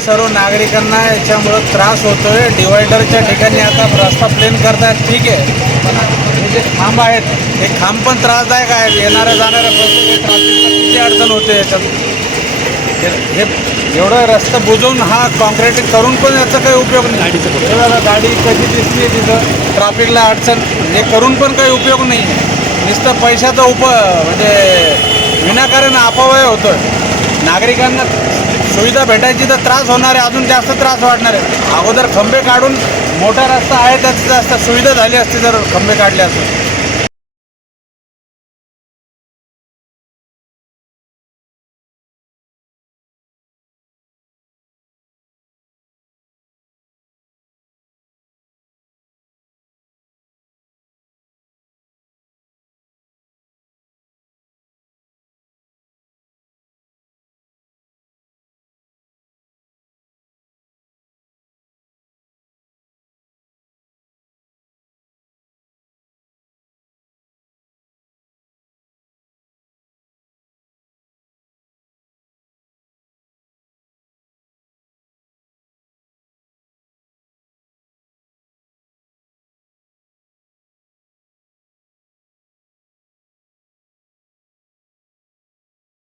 सर्व नागरिकांना याच्यामुळं त्रास होतोय. डिवायडरच्या ठिकाणी आता रस्ता प्लेन करतात. ठीक आहे. पण हे जे खांब आहेत हे खांब पण त्रासदायक आहेत. येणाऱ्या जाणाऱ्या प्रत्येक ट्रॅफिकला किती अडचण होते याच्यात? हे- एवढं रस्ता बुजवून हा कॉन्क्रीट करून पण याचा काही उपयोग नाही. बघा, गाडी कधी दिसते तिथं. ट्रॅफिकला अडचण. हे करून पण काही उपयोग नाही. आहे नुसतं पैशाचा उप म्हणजे विनाकारण अपव्यय होतोय. नागरिकांना सुविधा भेटायची तर त्रास होणार आहे अजून जास्त त्रास वाढणार आहे. अगोदर खंबे काढून मोठा रस्ता आहे त्याची जास्त सुविधा झाली असती जर खंबे काढले असते.